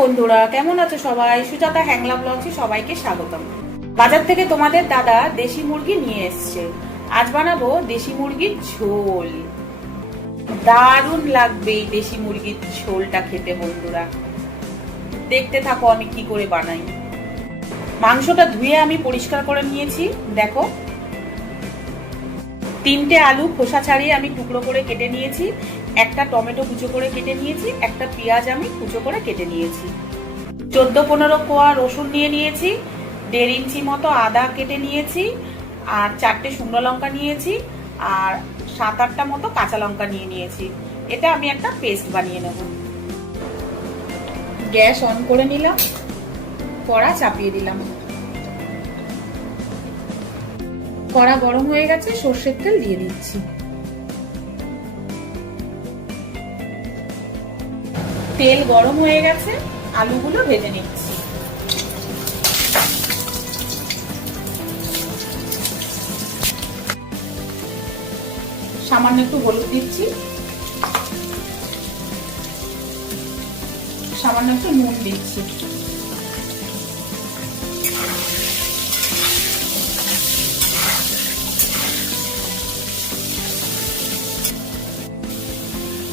বন্ধুরা, কেমন আছো সবাই? সুজাতা হ্যাংলা ব্লগসে সবাইকে স্বাগতম। বাজার থেকে তোমাদের দাদা দেশি মুরগি নিয়ে এসছে। আজ বানাবো দেশি মুরগির ঝোল। দারুণ লাগবে এই দেশি মুরগির ঝোলটা খেতে বন্ধুরা। দেখতে থাকো আমি কি করে বানাই। মাংসটা ধুয়ে আমি পরিষ্কার করে নিয়েছি, দেখো। তিনটে আলু খোসা ছাড়িয়ে আমি টুকরো করে কেটে নিয়েছি। একটা টমেটো কুচো করে কেটে নিয়েছি, একটা পেঁয়াজ আমি কুচো করে কেটে নিয়েছি। চোদ্দ পনেরো কোয়া রসুন নিয়ে নিয়েছি, দেড় ইঞ্চি মতো আদা কেটে নিয়েছি, আর চারটে শুকনো লঙ্কা নিয়েছি, আর সাত আটটা মতো কাঁচা লঙ্কা নিয়ে নিয়েছি। এটা আমি একটা পেস্ট বানিয়ে নেব। গ্যাস অন করে নিলাম, কড়া চাপিয়ে দিলাম। কড়া গরম হয়ে গেছে, সর্ষের তেল দিয়ে দিচ্ছি। তেল গরম হয়ে গেছে, আলুগুলো ভেজে নিচ্ছি। সামান্য একটু হলুদ দিচ্ছি। সামান্য একটু নুন দিচ্ছি।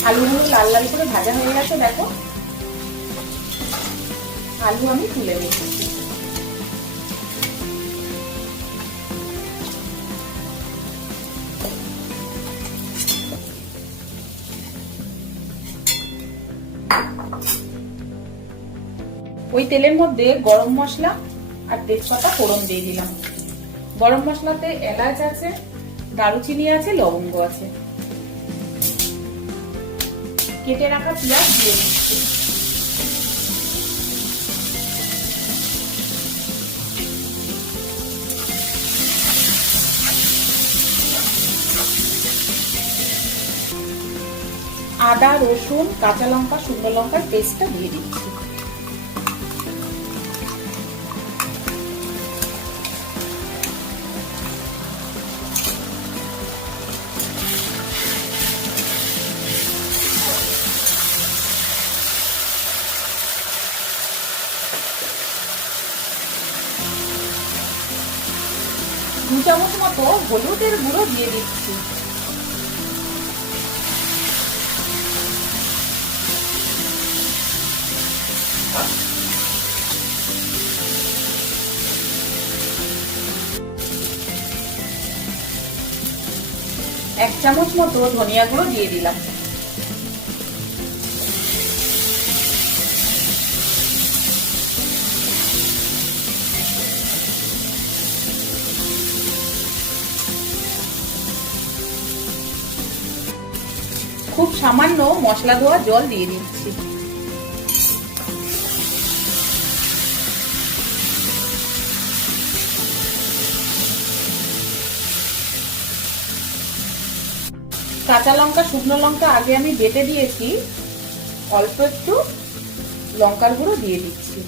আলুগুলো লাল লাল করে ভাজা হয়ে গেছে, দেখো। আলু আমি তুলে রেখেছি ওই তেলের মধ্যে গরম মশলা আর তেজপাতা ফোড়ন দিয়ে দিলাম। গরম মশলাতে এলাচ আছে, দারুচিনি আছে, লবঙ্গ আছে। কেটে রাখা পেঁয়াজ দিয়ে দিচ্ছি। আদা রসুন কাঁচা লঙ্কা শুকনো লঙ্কার পেস্টটা দিয়ে দিচ্ছি। চামচ মতো হলুদের গুঁড়ো দিয়ে দিচ্ছি। এক চামচ মতো ধনিয়া গুঁড়ো দিয়ে দিলাম। খুব সামান্য মশলা ধোয়া জল দিয়ে দিচ্ছি। কাঁচা লঙ্কা, শুকনো লঙ্কা আগে আমি বেটে দিয়েছি, অল্প একটু লঙ্কার গুঁড়ো দিয়ে দিচ্ছি।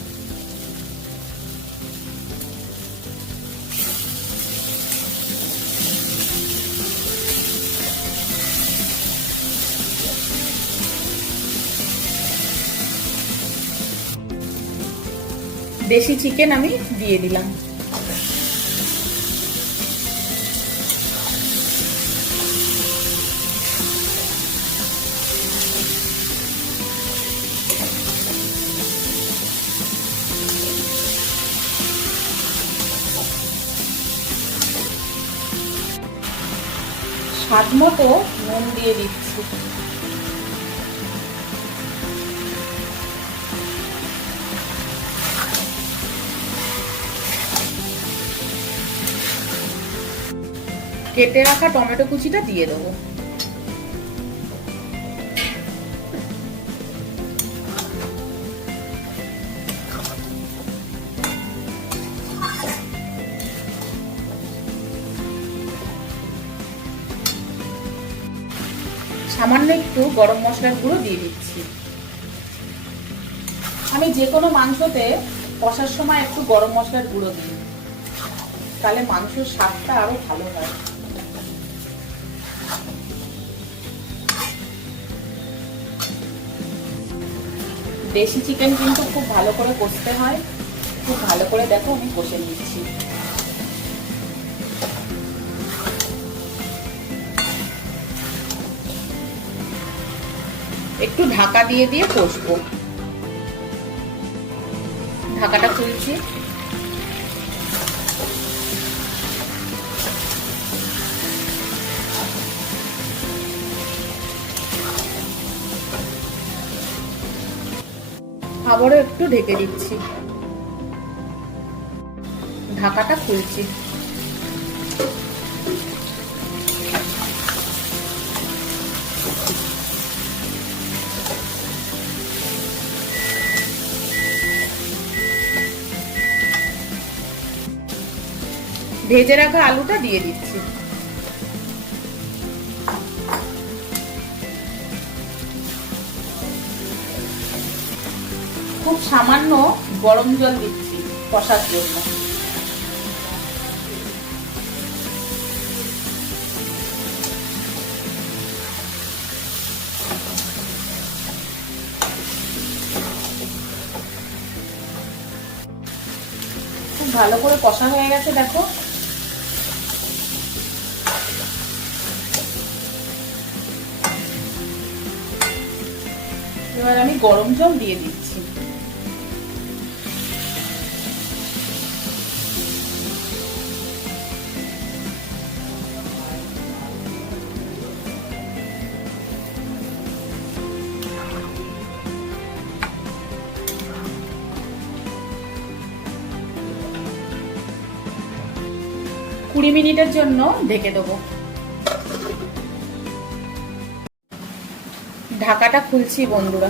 দেশি চিকেন আমি দিয়ে দিলাম। স্বাদ মতো নুন দিয়ে দিচ্ছি। কেটে রাখা টমেটো কুচিটা দিয়ে দেবো। সামান্য একটু গরম মশলার গুঁড়ো দিয়ে দিচ্ছি। আমি যে কোনো মাংসতে কষার সময় একটু গরম মশলার গুঁড়ো দিই। তাহলে মাংসের স্বাদটা আরও ভালো হয়। দেশি চিকেন কিন্তু খুব ভালো করে কষতে হয়। খুব ভালো করে দেখো, আমি কষে নিচ্ছি। একটু ঢাকা দিয়ে দিয়ে কষবো। ঢাকাটা খুলছি। আবারও একটু ঢেকে দিচ্ছি। ঢাকাটা খুলছি। ভেজে রাখা আলুটা দিয়ে দিচ্ছি। খুব সামান্য গরম জল দিচ্ছি কষার জন্য। খুব ভালো করে কষা হয়ে গেছে, দেখো। এবার আমি গরম জল দিয়ে দিচ্ছি। কুড়ি মিনিটের জন্য ঢেকে দেবো। ঢাকাটা খুলছি বন্ধুরা।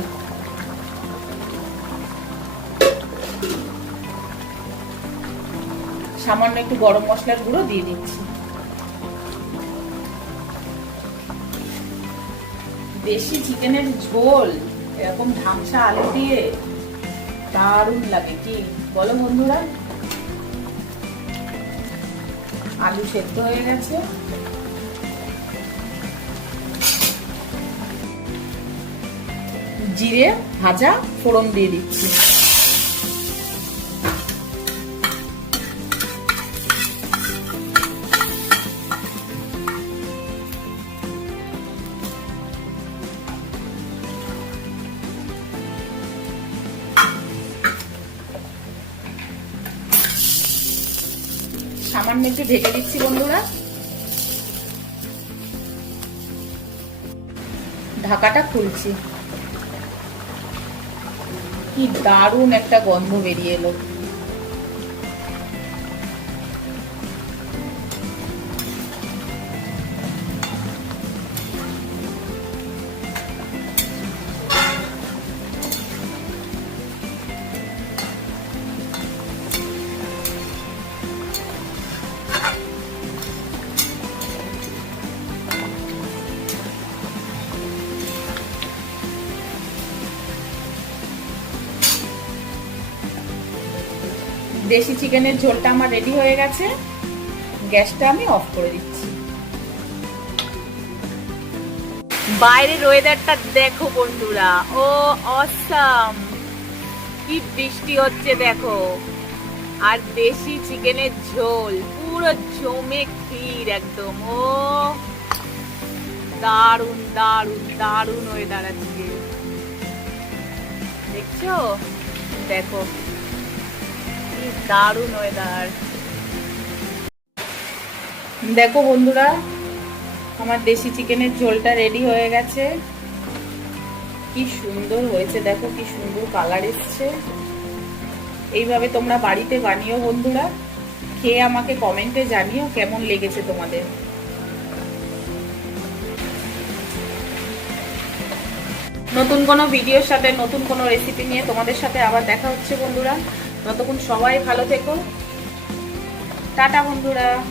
সামান্য একটু গরম মশলার গুঁড়ো দিয়ে দিচ্ছি। দেশি চিকেনের ঝোল, এরকম ঢামসা আলু দিয়ে দারুণ লাগে। কি? বলো বন্ধুরা। আলু সেদ্ধ হয়ে গেছে। জিরে ভাজা ফোড়ন দিয়ে দিচ্ছি। সামান্য একটু ঢেকে দিচ্ছি বন্ধুরা। ঢাকাটা খুলছি। কি দারুণ একটা গন্ধ বেরিয়ে এলো। দেশি চিকেনের ঝোলটা আমার রেডি হয়ে গেছে। গ্যাসটা আমি অফ করে দিচ্ছি। বাইরের ওয়েদারটা দেখো বন্ধুরা। ও অসাম কি বৃষ্টি হচ্ছে দেখো। আর দেশি চিকেনের ঝোল, পুরো জমে ক্ষীর একদম। ও দারুণ দারুণ দারুণ ওয়েদার আজকে। দেখছ? দেখো। দারুণ ওয়েদার দেখো বন্ধুরা, আমার দেশি চিকেনের ঝোলটা রেডি হয়ে গেছে। কি সুন্দর হয়েছে, দেখো কি সুন্দর কালার এসছে। এইভাবে তোমরা বাড়িতে বানিও বন্ধুরা। খেয়ে আমাকে কমেন্টে জানিও কেমন লেগেছে তোমাদের। নতুন কোনো ভিডিওর সাথে, নতুন কোনো রেসিপি নিয়ে তোমাদের সাথে আবার দেখা হচ্ছে বন্ধুরা। ততক্ষণ সবাই ভালো থেকো। টাটা বন্ধুরা।